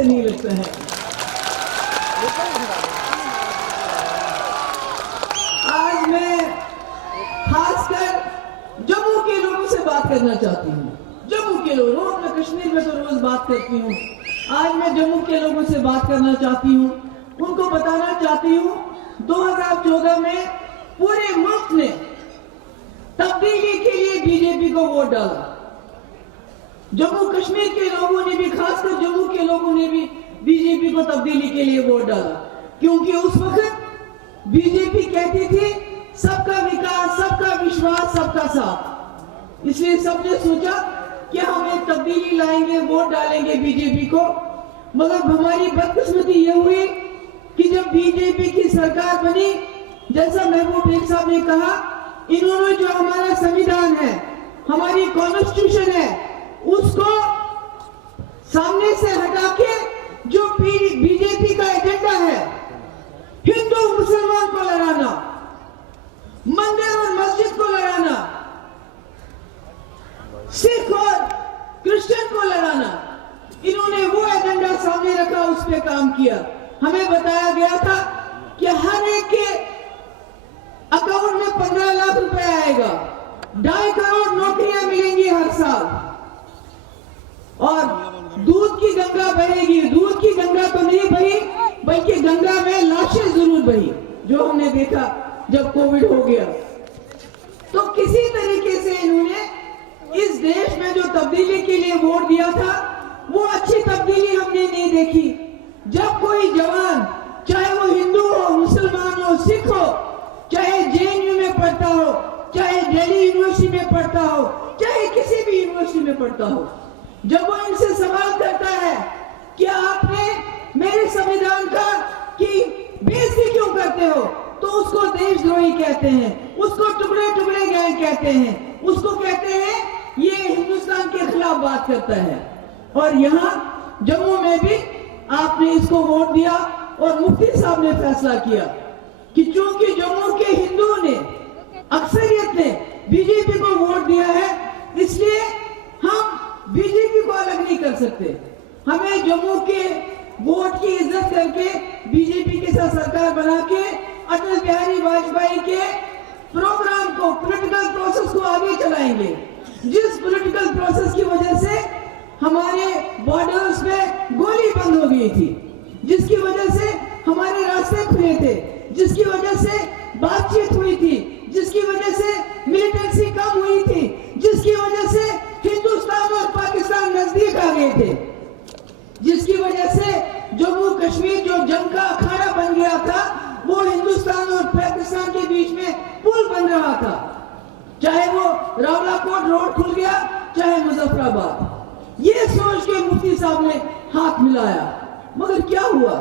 से नहीं लगता है। आज मैं खासकर जम्मू के लोगों से बात करना चाहती हूँ। जम्मू के लोग, रोज मैं कश्मीर में तो रोज बात करती हूँ, आज मैं जम्मू के लोगों से बात करना चाहती हूँ। उनको बताना चाहती हूँ 2014 में पूरे मुल्क ने तब्दीली के लिए बीजेपी को वोट डाला। जम्मू कश्मीर के लोगों ने भी, खासकर जम्मू के लोगों ने भी बीजेपी को तब्दीली के लिए वोट डाला, क्योंकि उस वक्त बीजेपी कहती थी सबका विकास, सबका विश्वास, सबका साथ। इसलिए सबने सोचा कि हम एक तब्दीली लाएंगे, वोट डालेंगे बीजेपी को। मगर हमारी बदकिस्मती ये हुई कि जब बीजेपी की सरकार बनी, जैसा महबूब बेग साहब ने कहा, इन्होंने जो हमारा संविधान है, हमारी कॉन्स्टिट्यूशन है, उसको सामने से हटा के जो बीजेपी का एजेंडा है, हिंदू मुसलमान को लड़ाना, मंदिर और मस्जिद को लड़ाना, सिख और क्रिश्चियन को लड़ाना, इन्होंने वो एजेंडा सामने रखा, उस पे काम किया। हमें बताया गया था कि हर एक के अकाउंट में 15 लाख रुपए आएगा, 2.5 करोड़ नौकरियां मिलेंगी हर साल, और दूध की गंगा बहेगी। दूध की गंगा तो नहीं बही, बल्कि गंगा में लाशें जरूर बही, जो हमने देखा जब कोविड हो गया। तो किसी तरीके से इन्होंने इस देश में जो तब्दीली के लिए वोट दिया था, वो अच्छी तब्दीली हमने नहीं देखी। जब कोई जवान, चाहे वो हिंदू हो, मुसलमान हो, सिख हो, चाहे जेएनयू में पढ़ता हो, चाहे दिल्ली यूनिवर्सिटी में पढ़ता हो, चाहे किसी भी यूनिवर्सिटी में पढ़ता हो, जब वो इनसे सवाल करता है कि आपने मेरे संविधान का की बेइज्जती क्यों करते हो, तो उसको देशद्रोही कहते हैं, उसको टुकड़े टुकड़े गैंग कहते हैं, उसको कहते हैं ये हिंदुस्तान के खिलाफ बात करता है। और यहाँ जम्मू में भी आपने इसको वोट दिया, और मुफ्ती साहब ने फैसला किया कि चूंकि जम्मू के हिंदुओं ने, अक्सरियत ने बीजेपी को वोट दिया है, इसलिए हम बीजेपी को अलग नहीं कर सकते। हमें जम्मू के वोट की इज्जत करके बीजेपी के साथ सरकार बना के अटल बिहारी वाजपेयी के प्रोग्राम को, पॉलिटिकल प्रोसेस को आगे चलाएंगे। जिस पॉलिटिकल प्रोसेस की वजह से हमारे बॉर्डर्स में गोली बंद हो गई थी, जिसकी वजह से हमारे रास्ते खुले थे, जिसकी वजह से बातचीत हुई थी, जिसकी वजह से मिलिटेंसी कम हुई थी, जिसकी वजह से हिंदुस्तान और पाकिस्तान नजदीक आ गए थे, जिसकी वजह से जम्मू कश्मीर जो जंग का अखाड़ा बन गया था, वो हिंदुस्तान और पाकिस्तान के बीच में पुल बन रहा था। चाहे वो रावलाकोट रोड खुल गया, चाहे मुजफ्फराबाद। ये सोच के मुफ्ती साहब ने हाथ मिलाया, मगर क्या हुआ?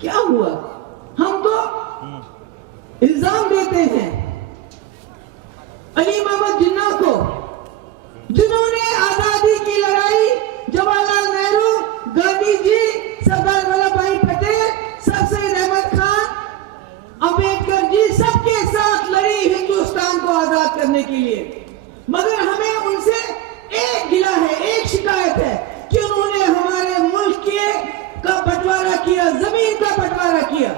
क्या हुआ? हम तो इल्जाम देते हैं अली मोहम्मद जिन्ना को, जिन्होंने आजादी की लड़ाई जवाहरलाल नेहरू, गांधी जी, सरदार वल्लभ भाई पटेल, सर सैयद अहमद खान, अंबेडकर जी, सबके साथ लड़ी हिंदुस्तान को आजाद करने के लिए। मगर हमें उनसे एक गिला है, एक शिकायत है कि उन्होंने हमारे मुल्क के का बंटवारा किया, जमीन का बंटवारा किया,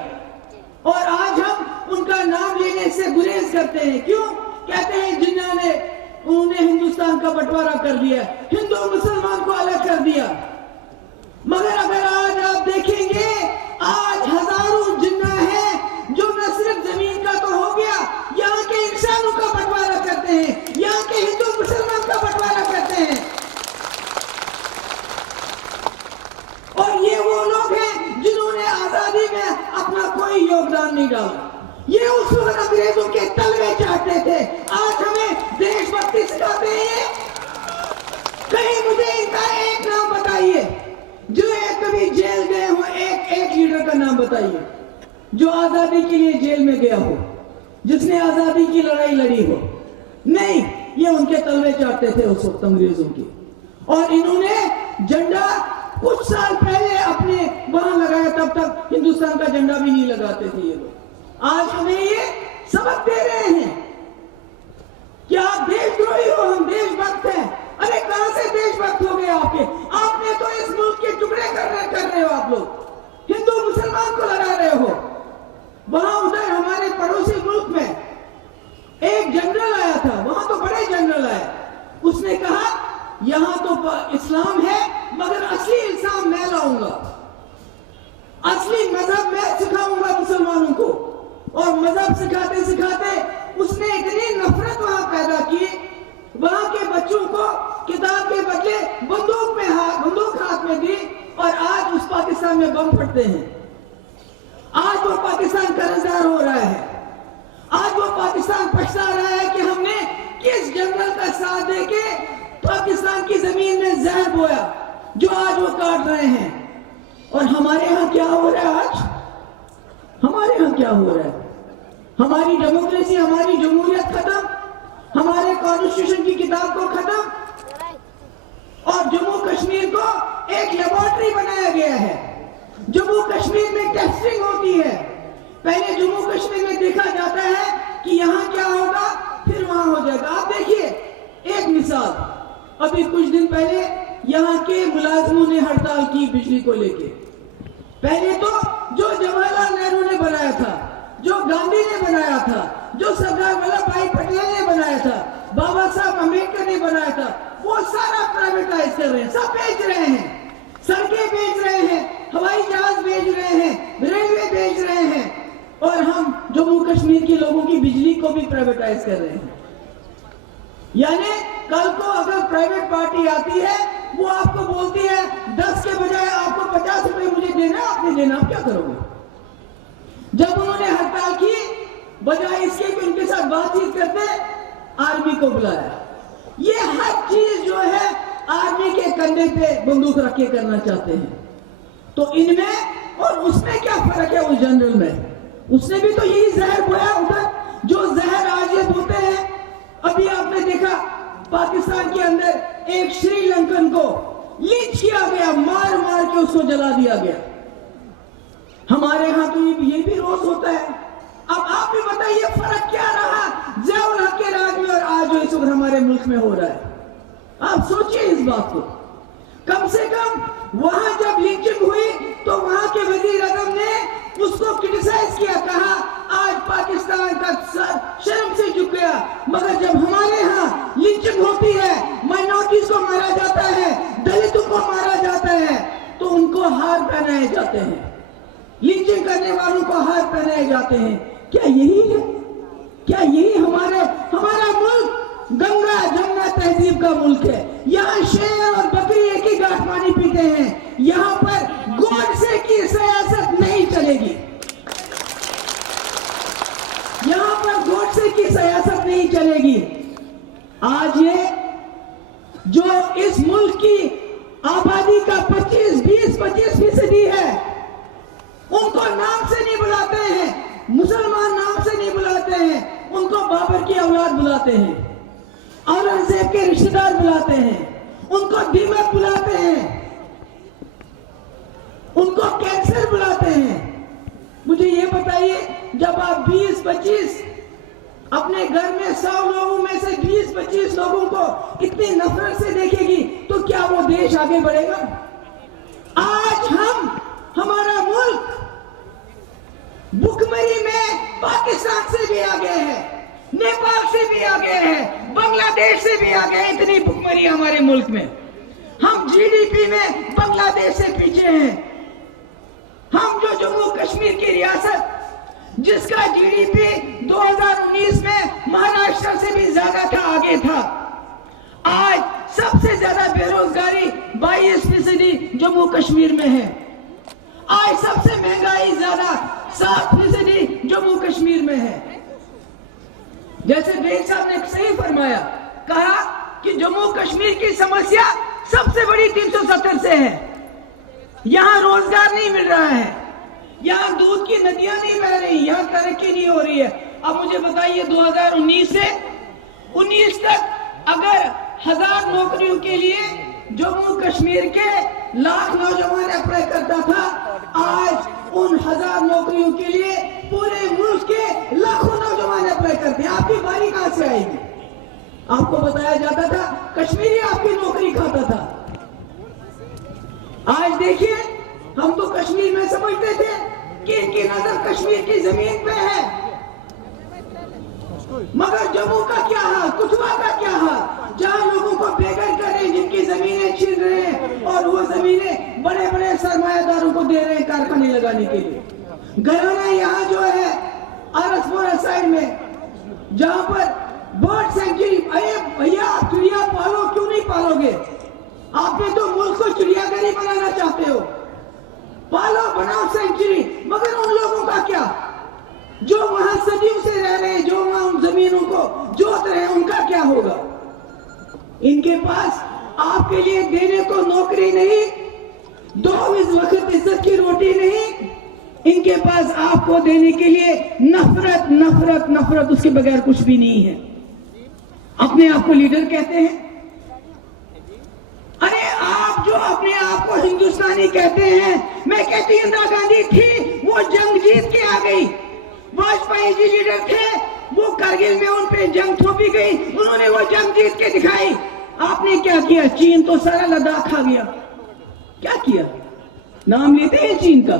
और आज हम उनका नाम लेने से गुरेज करते हैं। क्यों? कहते हैं जिन्ना ने, उन्होंने हिंदुस्तान का बंटवारा कर दिया, हिंदू मुसलमान को अलग कर दिया। मगर अगर आज आप देखेंगे, आज हजारों जिन्ना है जो न सिर्फ जमीन का तो हो गया, यहाँ के इंसानों का बंटवारा करते हैं, यहाँ के हिंदू मुसलमान का बंटवारा करते हैं। और ये वो लोग हैं जिन्होंने आजादी में अपना कोई योगदान नहीं डाला। ये उस वक्त अंग्रेजों के तलवे चाहते थे, आज हमें देशभक्ति सिखाते हैं। कहीं मुझे इनका एक नाम बताइए जो एक कभी जेल गए हो, एक लीडर का नाम बताइए जो आजादी के लिए जेल में गया हो, जिसने आजादी की लड़ाई लड़ी हो। नहीं, ये उनके तलवे चाटते थे उस वक्त अंग्रेजों की। और इन्होंने झंडा कुछ साल पहले अपने वहां लगाया, तब तक हिंदुस्तान का झंडा भी नहीं लगाते थे ये लोग। आज हमें ये सबक दे रहे हैं कि आप देशद्रोही हो, हम देशभक्त हैं। अरे कहां से देशभक्त हो गए आपके? आपने तो इस मुल्क के टुकड़े ہمیں دی اور آج اس پاکستان میں بم پھٹتے ہیں. آج وہ پاکستان قرضدار ہو رہا ہے. آج وہ پاکستان پچھتا رہا ہے کہ ہم نے کس جنرل کا ساتھ دے کے پاکستان کی زمین میں زہر بویا جو آج وہ کاٹ رہے ہیں. اور ہمارے ہاں کیا ہو رہا ہے آج؟ ہمارے ہاں کیا ہو رہا ہے؟ ہماری ڈیموکریسی، ہماری جمہوریت ختم، ہمارے کانسٹیٹیوشن کی کتاب کو ختم، اور جموں کشمیر کو ایک لیبارٹری بنایا گیا ہے. جموں کشمیر میں ٹیسٹنگ ہوتی ہے. پہلے جموں کشمیر میں دیکھا جاتا ہے کہ یہاں کیا ہوگا پھر وہاں ہو جائے گا. آپ دیکھیے ایک مثال، ابھی کچھ دن پہلے یہاں کے ملازموں نے ہڑتال کی بجلی کو لے کے. پہلے تو جو جواہر لال نہرو نے بنایا تھا، جو گاندھی نے بنایا تھا، جو سردار ولبھ بھائی پٹیل نے بنایا تھا، بابا صاحب امبیڈکر نے بنایا تھا، وہ سارا پرائیویٹائز کر رہے ہیں. سب بیچ رہے ہیں، سڑکیں بیچ رہے ہیں، ہوائی جہاز بیچ رہے ہیں، ریلوے بیچ رہے ہیں، اور ہم جموں کشمیر کے لوگوں کی بجلی کو بھی پرائیویٹائز کر رہے ہیں. یعنی کل کو اگر پرائیویٹ پارٹی آتی ہے وہ آپ کو بولتی ہے 10 کے بجائے آپ کو 50 روپے مجھے دینا، آپ نے دینا، آپ کیا کرو گے؟ جب انہوں نے ہڑتال کی، بجائے اس کے کہ ان کے ساتھ بات چیت کرتے، آرمی کو بلایا. یہ ہر چیز جو ہے آرمی کے کندھے پہ بندوق رکھ کے کرنا چاہتے ہیں. تو ان میں اور اس میں کیا فرق ہے؟ اس جنرل میں اس نے بھی تو یہی زہر بویا ادھر جو زہر آج یہ بوتے ہیں. ابھی آپ نے دیکھا پاکستان کے اندر ایک شری لنکن کو لنچ کیا گیا، مار مار کے اس کو جلا دیا گیا. ہمارے ہاں تو یہ بھی روز ہوتا ہے. اب آپ بھی بتائیے فرق کیا رہا ضیاء الحق کے راج میں اور آج جو اس وقت ہمارے ملک میں ہو رہا ہے؟ آپ سوچئے اس بات کو. کم سے کم وہاں جب لنچنگ ہوئی تو وہاں کے وزیر اعظم نے اس کو کرٹیسائز کیا، کہا آج پاکستان کا سر شرم سے جھک گیا. مگر جب ہمارے ہاں لنچنگ ہوتی ہے، مائنورٹیز کو مارا جاتا ہے، دلتوں کو مارا جاتا ہے، تو ان کو ہار پہنائے جاتے ہیں، لنچنگ کرنے والوں کو ہار پہنائے جاتے ہیں. کیا یہی ہے؟ کیا یہی ہمارا ملک گنگا جمنا تہذیب کا ملک ہے؟ یہاں شیر اور بکری ایک ہی گاٹ پانی پیتے ہیں. یہاں پر گوڈسے کی سیاست نہیں چلے گی. یہاں پر گوڈسے کی سیاست نہیں چلے گی. آج یہ جو اس ملک کی آبادی کا 25% ہے، ان کو نام سے نہیں بلاتے ہیں، مسلمان نام سے نہیں بلاتے ہیں، ان کو بابر کی اولاد بلاتے ہیں، اورنگزیب کے رشتہ دار بلاتے ہیں، ان کو دیمک بلاتے ہیں، ان کو کینسر بلاتے ہیں. مجھے یہ بتائیے، جب آپ 20-25 اپنے گھر میں 100 لوگوں میں سے 20-25 لوگوں کو اتنی نفرت سے دیکھے گی تو کیا وہ دیش آگے بڑھے گا؟ آج ہمارا ملک بھوکمری میں پاکستان سے بھی آگے ہے، نیپال سے بھی آگے ہے، بنگلہ دیش سے بھی آگے ہے. اتنی بھوکمری ہمارے ملک میں. ہم جی ڈی پی میں بنگلہ دیش سے پیچھے ہیں. ہم جو جموں کشمیر کی ریاست جس کا جی ڈی پی 2019 میں مہاراشٹر سے بھی زیادہ تھا، آگے تھا، آج سب سے زیادہ بے روزگاری 22% جموں کشمیر میں ہے. آج سب سے مہنگائی زیادہ 7% جموں کشمیر میں ہے. جیسے بیگ صاحب نے صحیح فرمایا، کہا کہ جموں کشمیر کی سمسیا سب سے بڑی 370 سے ہے. یہاں روزگار نہیں مل رہا ہے، یہاں دودھ کی ندیاں نہیں بہ رہی، یہاں ترقی نہیں ہو رہی ہے. اب مجھے بتائیے 2019 سے 19 تک اگر 1000 نوکریوں کے لیے جموں کشمیر کے لاکھ نوجوان اپلائی کرتا تھا، آج ان 1000 نوکریوں کے لیے پورے ملک کے لاکھوں نوجوان اپلائی کرتے ہیں. آپ کی باری کہاں سے آئے گی؟ آپ کو بتایا جاتا تھا کشمیری آپ کی نوکری کھاتا تھا. آج دیکھیے، ہم تو کشمیر میں سمجھتے تھے کہ ان کی نظر کشمیر کی زمین پہ ہے، مگر جموں کا کیا حال، کٹھوا کا کیا حال، جہاں لوگوں کو بے گھر کر رہے ہیں، جن کی زمینیں چھین رہے ہیں اور وہ زمینیں بڑے بڑے سرمایہ داروں کو دے رہے ہیں کارخانے لگانے کے لیے. گھرانا یہاں جو ہے آرس پورا سائڈ میں، جہاں پر برڈ سینچری، ارے بھیا آپ چڑیا پالو، کیوں نہیں پالو گے؟ آپ نے تو ملک کو چڑیا گھر ہی بنانا इनके पास आपके लिए देने को नौकरी नहीं, 2 इस वक्त इज्जत की रोटी नहीं, इनके पास आपको देने के लिए नफरत नफरत नफरत, उसके बगैर कुछ भी नहीं है। अपने आप को लीडर कहते हैं। अरे आप जो अपने आप को हिंदुस्तानी कहते हैं, मैं कहती हूं इंदिरा गांधी थी, वो जंग जीत के आ गई। वाजपेयी जी लीडर थे, वो करगिल में उन पे जंग थोपी गई, उन्होंने वो जंग जीत के दिखाई। आपने क्या किया? चीन तो सारा लद्दाख खा गया। क्या किया? नाम लेते हैं चीन का?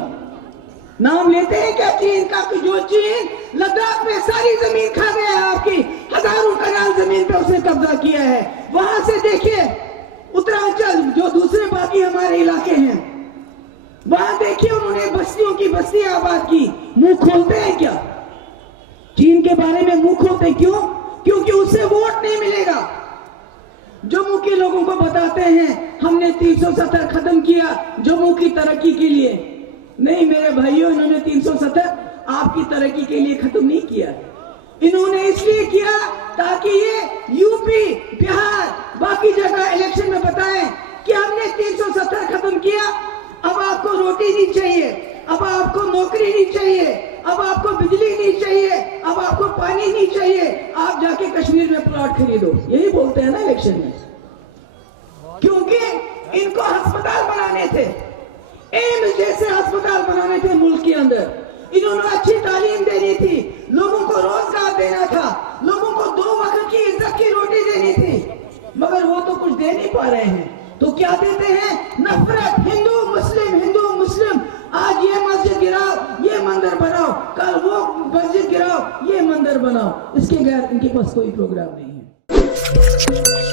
नाम लेते हैं क्या चीन का? जो चीन लद्दाख में सारी जमीन खा गया है, आपकी हजारों कनाल जमीन पे उसने कब्जा किया है। वहां से देखिए उत्तरांचल, जो दूसरे बाकी हमारे इलाके हैं, वहां देखिए उन्होंने बस्तियों की बस्ती आबाद की। मुंह खोलते हैं क्या? चीन के बारे में मुंह खोलते क्यों? क्योंकि उससे वोट नहीं मिलेगा। जम्मू के लोगों को बताते हैं हमने 370 खत्म किया जम्मू की तरक्की के लिए। नहीं मेरे भाइयों, इन्होंने 370 आपकी तरक्की के लिए खत्म नहीं किया। इन्होंने इसलिए किया ताकि ये यूपी, बिहार, बाकी जगह इलेक्शन में बताएं कि हमने 370 खत्म किया, अब आपको रोटी नहीं चाहिए, अब आपको नौकरी नहीं चाहिए, अब आपको बिजली नहीं चाहिए, अब आपको पानी नहीं चाहिए, आप जाके कश्मीर में प्लॉट खरीदो। यही बोलते हैं ना इलेक्शन में। क्योंकि इनको अस्पताल बनाने थे, एम्स जैसे अस्पताल बनाने थे मुल्क के अंदर। इन्होंने अच्छी तालीम देनी थी, लोगों को रोजगार देना था, लोगों को 2 वक्त की इज्जत की रोटी देनी थी, मगर वो तो कुछ दे नहीं पा रहे हैं। तो क्या देते हैं? नफरत, हिंदू मुस्लिम, आज ये मस्जिद गिराओ, ये मंदिर बनाओ, कल वो मस्जिद गिराओ, ये मंदिर बनाओ। इसके बगैर इनके पास कोई प्रोग्राम नहीं है।